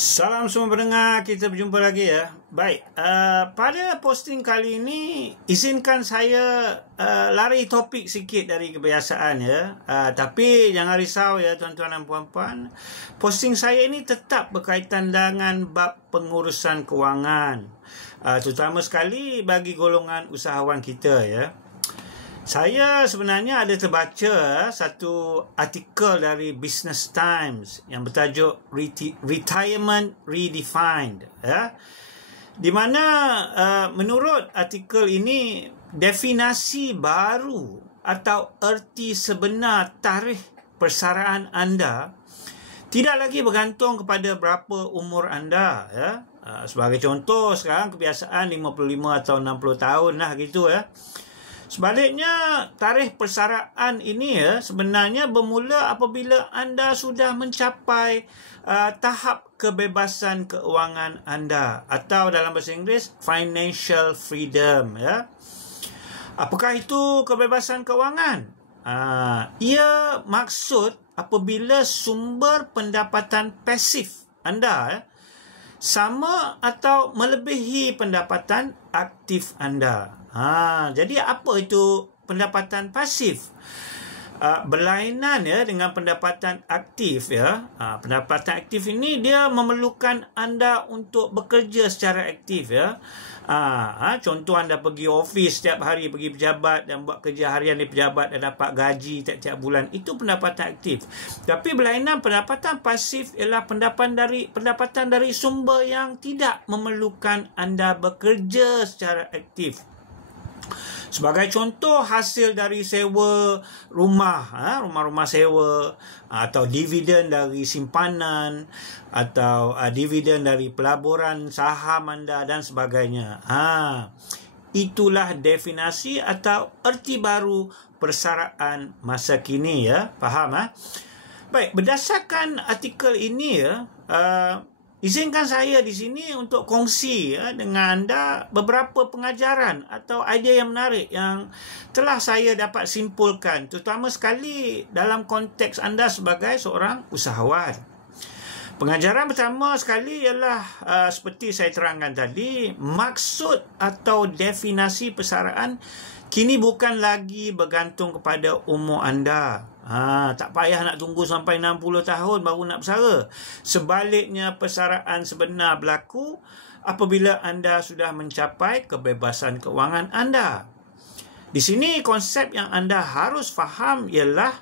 Salam semua pendengar, kita berjumpa lagi ya. Baik, pada posting kali ini izinkan saya lari topik sikit dari kebiasaan ya. Tapi jangan risau ya tuan-tuan dan puan-puan. Posting saya ini tetap berkaitan dengan bab pengurusan kewangan. Terutama sekali bagi golongan usahawan kita ya. Saya sebenarnya ada terbaca satu artikel dari Business Times yang bertajuk Retirement Redefined ya. Di mana menurut artikel ini definisi baru atau erti sebenar tarikh persaraan anda tidak lagi bergantung kepada berapa umur anda ya. Sebagai contoh sekarang kebiasaan 55 atau 60 tahun lah gitu ya. Sebaliknya, tarikh persaraan ini ya sebenarnya bermula apabila anda sudah mencapai tahap kebebasan keuangan anda atau dalam bahasa Inggeris financial freedom ya. Apakah itu kebebasan keuangan? Ia maksud apabila sumber pendapatan pasif anda ya, sama atau melebihi pendapatan aktif anda. Jadi apa itu pendapatan pasif? Berlainan ya dengan pendapatan aktif ya. Pendapatan aktif ini dia memerlukan anda untuk bekerja secara aktif ya. Contoh anda pergi office setiap hari, pergi pejabat dan buat kerja harian di pejabat dan dapat gaji tiap-tiap bulan. Itu pendapatan aktif. Tapi berlainan pendapatan pasif ialah pendapatan dari sumber yang tidak memerlukan anda bekerja secara aktif. Sebagai contoh, hasil dari sewa rumah, rumah-rumah sewa, atau dividen dari simpanan, atau dividen dari pelaburan saham anda dan sebagainya. Itulah definisi atau erti baru persaraan masa kini ya. Faham? Baik, berdasarkan artikel ini ya, izinkan saya di sini untuk kongsi ya, dengan anda beberapa pengajaran atau idea yang menarik yang telah saya dapat simpulkan, terutama sekali dalam konteks anda sebagai seorang usahawan. Pengajaran pertama sekali ialah seperti saya terangkan tadi, maksud atau definisi persaraan kini bukan lagi bergantung kepada umur anda. Tak payah nak tunggu sampai 60 tahun baru nak bersara. Sebaliknya, persaraan sebenar berlaku apabila anda sudah mencapai kebebasan keuangan anda. Di sini konsep yang anda harus faham ialah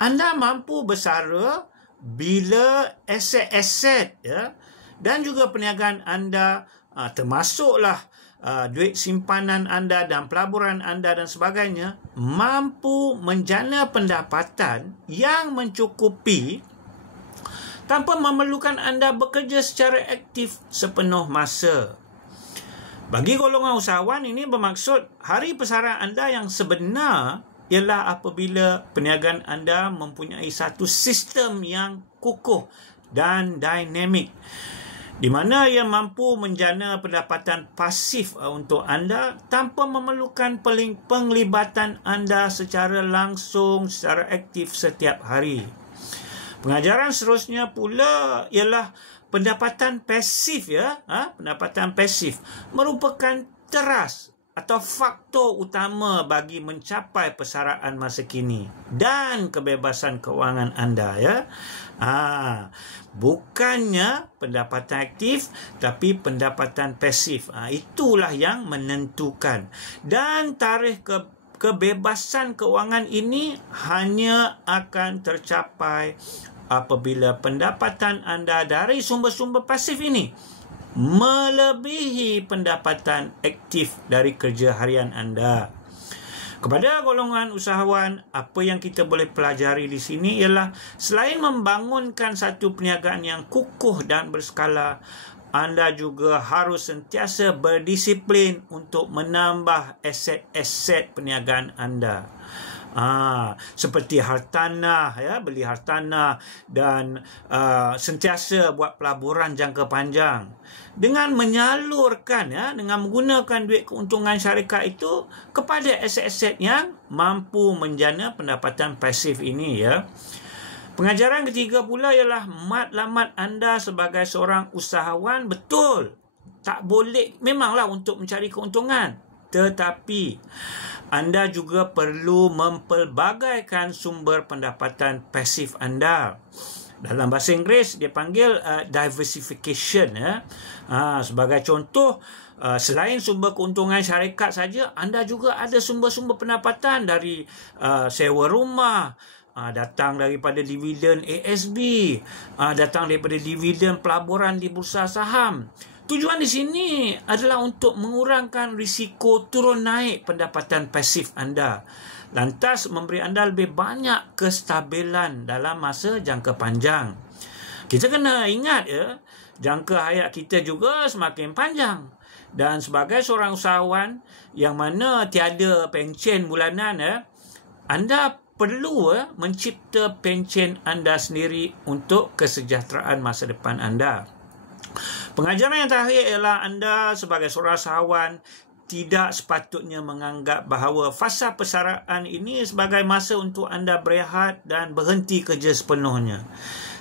anda mampu bersara bila aset-aset ya, dan juga perniagaan anda termasuklah duit simpanan anda dan pelaburan anda dan sebagainya mampu menjana pendapatan yang mencukupi tanpa memerlukan anda bekerja secara aktif sepenuh masa. Bagi golongan usahawan ini bermaksud hari persaraan anda yang sebenar ialah apabila perniagaan anda mempunyai satu sistem yang kukuh dan dinamik, di mana ia mampu menjana pendapatan pasif untuk anda tanpa memerlukan penglibatan anda secara langsung, secara aktif setiap hari. Pengajaran seterusnya pula ialah pendapatan pasif ya. Pendapatan pasif merupakan teras atau faktor utama bagi mencapai persaraan masa kini dan kebebasan keuangan anda ya. Bukannya pendapatan aktif tapi pendapatan pasif. Itulah yang menentukan. Dan tarikh kebebasan keuangan ini hanya akan tercapai apabila pendapatan anda dari sumber-sumber pasif ini melebihi pendapatan aktif dari kerja harian anda. Kepada golongan usahawan, apa yang kita boleh pelajari di sini ialah selain membangunkan satu perniagaan yang kukuh dan berskala, anda juga harus sentiasa berdisiplin untuk menambah aset-aset perniagaan anda. Seperti hartanah ya, beli hartanah dan sentiasa buat pelaburan jangka panjang dengan menyalurkan ya, dengan menggunakan duit keuntungan syarikat itu kepada aset-aset yang mampu menjana pendapatan pasif ini ya. Pengajaran ketiga pula ialah matlamat anda sebagai seorang usahawan betul. Tak boleh, memanglah untuk mencari keuntungan. Tetapi anda juga perlu mempelbagaikan sumber pendapatan pasif anda. Dalam bahasa Inggeris dia panggil diversification. Sebagai contoh, selain sumber keuntungan syarikat saja, anda juga ada sumber-sumber pendapatan dari sewa rumah, datang daripada dividen ASB, datang daripada dividen pelaburan di bursa saham. Tujuan di sini adalah untuk mengurangkan risiko turun naik pendapatan pasif anda, lantas memberi anda lebih banyak kestabilan dalam masa jangka panjang. Kita kena ingat jangka hayat kita juga semakin panjang. Dan sebagai seorang usahawan yang mana tiada pencen bulanan, anda perlu mencipta pencen anda sendiri untuk kesejahteraan masa depan anda. Pengajaran yang terakhir ialah anda sebagai seorang usahawan tidak sepatutnya menganggap bahawa fasa persaraan ini sebagai masa untuk anda berehat dan berhenti kerja sepenuhnya.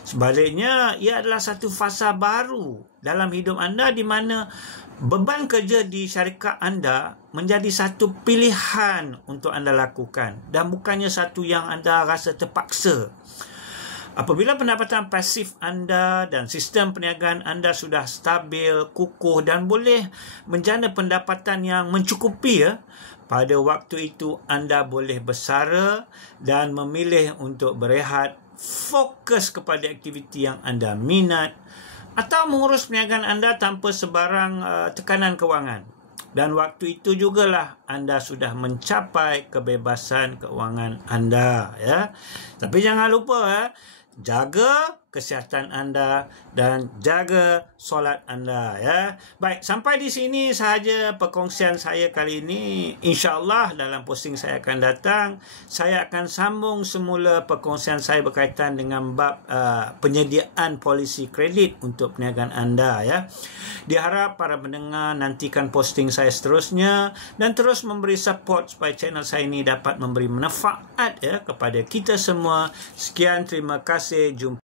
Sebaliknya, ia adalah satu fasa baru dalam hidup anda di mana beban kerja di syarikat anda menjadi satu pilihan untuk anda lakukan dan bukannya satu yang anda rasa terpaksa. Apabila pendapatan pasif anda dan sistem perniagaan anda sudah stabil, kukuh dan boleh menjana pendapatan yang mencukupi, pada waktu itu anda boleh bersara dan memilih untuk berehat, fokus kepada aktiviti yang anda minat atau mengurus perniagaan anda tanpa sebarang tekanan kewangan. Dan waktu itu jugalah anda sudah mencapai kebebasan kewangan anda. Tapi jangan lupa, jaga kesihatan anda dan jaga solat anda. Baik, sampai di sini sahaja perkongsian saya kali ini. InsyaAllah dalam posting saya akan datang, saya akan sambung semula perkongsian saya berkaitan dengan bab penyediaan polisi kredit untuk perniagaan anda. Diharap para pendengar nantikan posting saya seterusnya dan terus memberi support supaya channel saya ini dapat memberi manfaat kepada kita semua. Sekian, terima kasih. Jumpa.